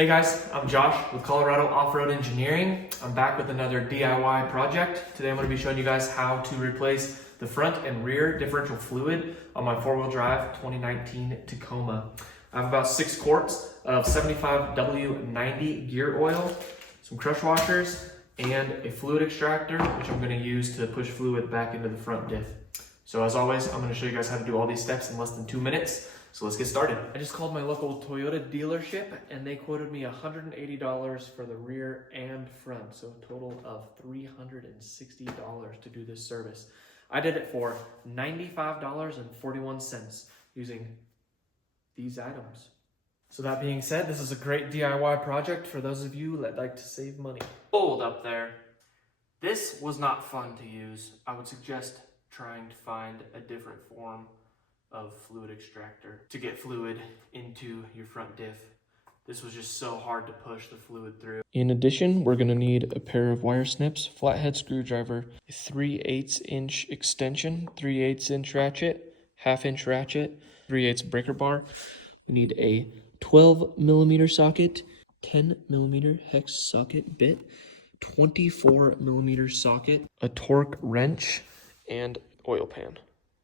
Hey guys, I'm Josh with Colorado Off-Road Engineering. I'm back with another DIY project. Today I'm going to be showing you guys how to replace the front and rear differential fluid on my four-wheel drive 2019 Tacoma. I have about 6 quarts of 75W90 gear oil, some crush washers, and a fluid extractor, which I'm going to use to push fluid back into the front diff. So as always, I'm going to show you guys how to do all these steps in less than 2 minutes. So let's get started. I just called my local Toyota dealership and they quoted me $180 for the rear and front. So a total of $360 to do this service. I did it for $95.41 using these items. So that being said, this is a great DIY project for those of you that like to save money. Hold up there. This was not fun to use. I would suggest trying to find a different form of fluid extractor to get fluid into your front diff. This was just so hard to push the fluid through. In addition, we're gonna need a pair of wire snips, flathead screwdriver, a 3/8 inch extension, 3/8 inch ratchet, 1/2 inch ratchet, 3/8 breaker bar. We need a 12mm socket, 10mm hex socket bit, 24mm socket, a torque wrench, and oil pan.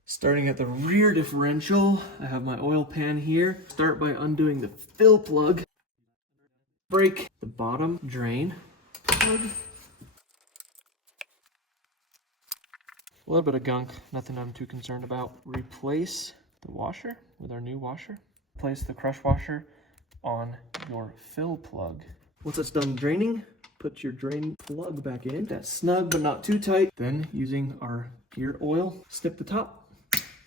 Starting at the rear differential, I have my oil pan here. Start by undoing the fill plug. Break the bottom drain plug. A little bit of gunk, nothing I'm too concerned about. Replace the washer with our new washer. Place the crush washer on your fill plug. Once it's done draining, put your drain plug back in. That's snug but not too tight. Then using our gear oil, snip the top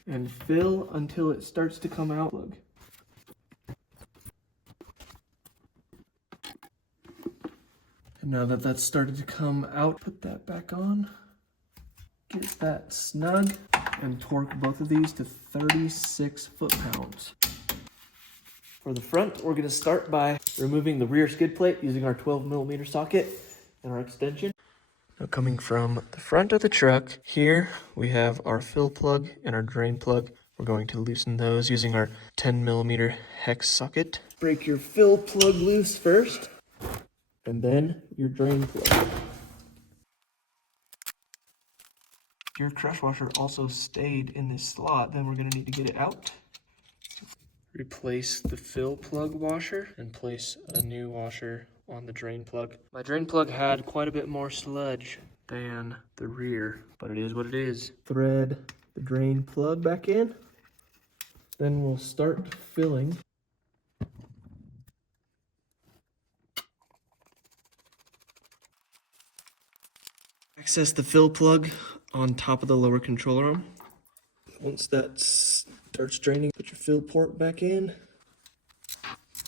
and fill until it starts to come out. Plug. And now that that's started to come out, put that back on. Get that snug and torque both of these to 36 foot-pounds. For the front, we're gonna start by removing the rear skid plate using our 12mm socket and our extension. Now coming from the front of the truck, here we have our fill plug and our drain plug. We're going to loosen those using our 10mm hex socket. Break your fill plug loose first, and then your drain plug. Your crush washer also stayed in this slot, then we're going to need to get it out. Replace the fill plug washer and place a new washer on the drain plug. My drain plug had quite a bit more sludge than the rear, but it is what it is. Thread the drain plug back in. Then we'll start filling. Access the fill plug on top of the lower control arm. Once that starts draining, put your fill port back in.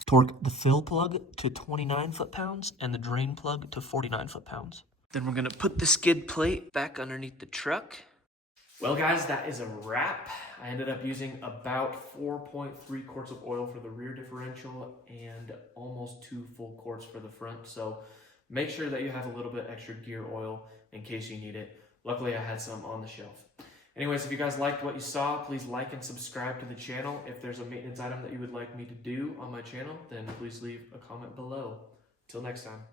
Torque the fill plug to 29 foot-pounds and the drain plug to 49 foot-pounds. Then we're gonna put the skid plate back underneath the truck. Well guys, that is a wrap. I ended up using about 4.3 quarts of oil for the rear differential and almost 2 full quarts for the front. So make sure that you have a little bit extra gear oil in case you need it. Luckily I had some on the shelf. Anyways, if you guys liked what you saw, please like and subscribe to the channel. If there's a maintenance item that you would like me to do on my channel, then please leave a comment below. Till next time.